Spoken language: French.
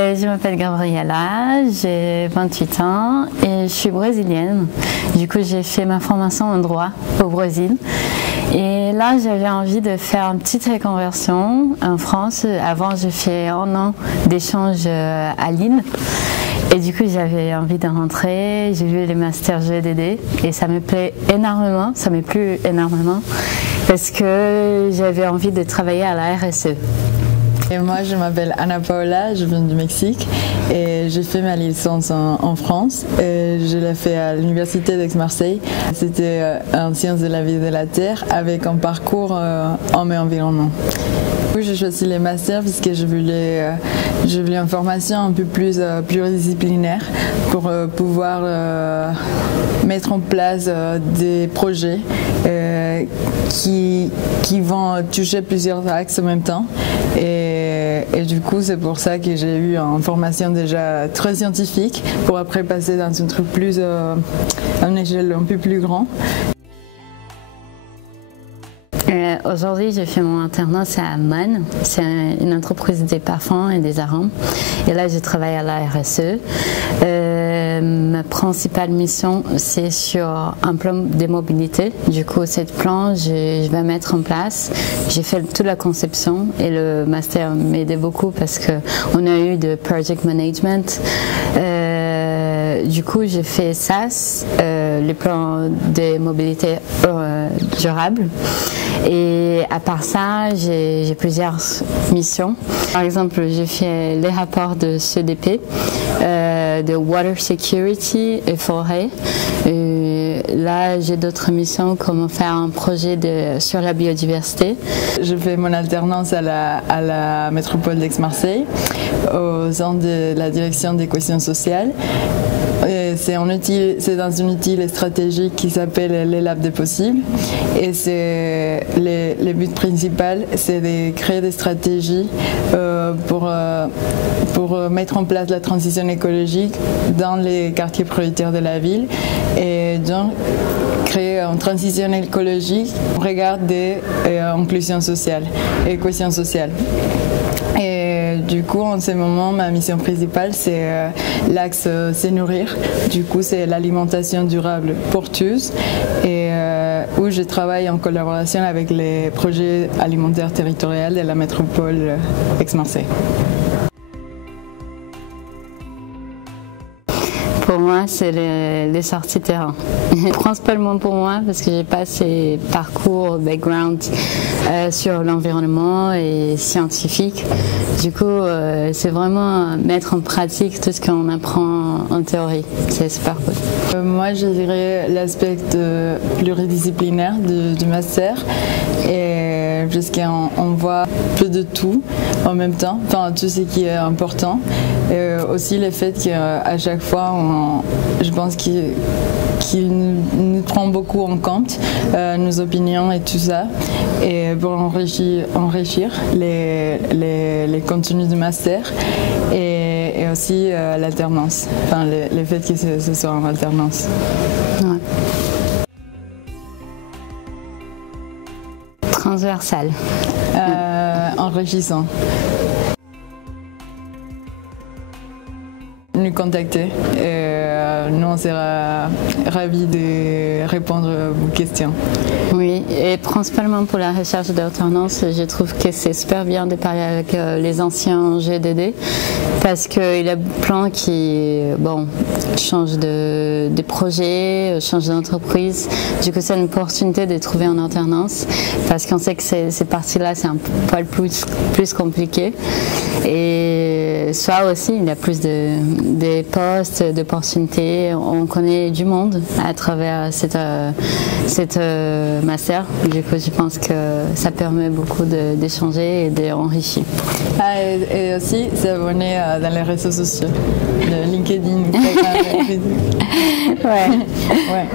Je m'appelle Gabriela, j'ai 28 ans et je suis brésilienne. Du coup, j'ai fait ma formation en droit au Brésil. Et là, j'avais envie de faire une petite reconversion en France. Avant, j'ai fait un an d'échange à Lille. Et du coup, j'avais envie de rentrer. J'ai vu les masters GEDD et ça me plaît énormément. Ça me plu énormément parce que j'avais envie de travailler à la RSE. Et moi, je m'appelle Ana Paola, je viens du Mexique et j'ai fait ma licence en France. Et je l'ai fait à l'université d'Aix-Marseille. C'était en sciences de la vie et de la terre avec un parcours en environnement. J'ai choisi les masters parce que je voulais une formation un peu plus pluridisciplinaire pour pouvoir mettre en place des projets qui vont toucher plusieurs axes en même temps. Et du coup, c'est pour ça que j'ai eu une formation déjà très scientifique pour après passer dans un truc plus, à une échelle un peu plus grand. Aujourd'hui, j'ai fait mon alternance à MAN, c'est une entreprise des parfums et des arômes. Et là, je travaille à la RSE. Ma principale mission, c'est sur un plan de mobilité. Du coup, cette plan, je vais mettre en place. J'ai fait toute la conception et le master m'aidait beaucoup parce qu'on a eu de project management. Du coup, j'ai fait SAS, les plans de mobilité durable. Et à part ça, j'ai plusieurs missions. Par exemple, j'ai fait les rapports de CDP, de Water Security et Forêt. Là, j'ai d'autres missions comme faire un projet sur la biodiversité. Je fais mon alternance à la métropole d'Aix-Marseille, au sein de la direction des questions sociales. C'est dans une outil stratégique qui s'appelle les Labs des possibles. Et le but principal, c'est de créer des stratégies pour mettre en place la transition écologique dans les quartiers prioritaires de la ville. Et donc, créer une transition écologique au regard de inclusion sociale et cohésion sociale. Et du coup, en ce moment, ma mission principale, c'est l'axe Se nourrir. Du coup, c'est l'alimentation durable porteuse et où je travaille en collaboration avec les projets alimentaires territoriaux de la métropole Aix-Marseille. Pour moi, c'est les sorties terrain. Principalement pour moi, parce que j'ai pas ces parcours, background sur l'environnement et scientifique. Du coup, c'est vraiment mettre en pratique tout ce qu'on apprend en théorie. C'est super cool. Moi, je dirais l'aspect pluridisciplinaire du master. Et puisqu'on voit peu de tout en même temps, enfin tout ce qui est important. Et aussi le fait qu'à chaque fois, je pense qu'il nous prend beaucoup en compte nos opinions et tout ça, et pour enrichir les contenus du master et aussi l'alternance, enfin le fait que ce soit en alternance. Ouais. Transversal. Enrichissant. Nous contacter et nous on sera ravis de répondre à vos questions. Oui, et principalement pour la recherche d'alternance, je trouve que c'est super bien de parler avec les anciens GEDD parce qu'il y a plein qui changent de projet, changent d'entreprise. Du coup, c'est une opportunité de trouver en alternance parce qu'on sait que ces parties-là, c'est un poil plus compliqué. Et soit aussi, il y a plus des postes, d'opportunités. On connaît du monde à travers cette master. Du coup, je pense que ça permet beaucoup d'échanger et d'enrichir. Et aussi s'abonner dans les réseaux sociaux, LinkedIn, Instagram. Ouais.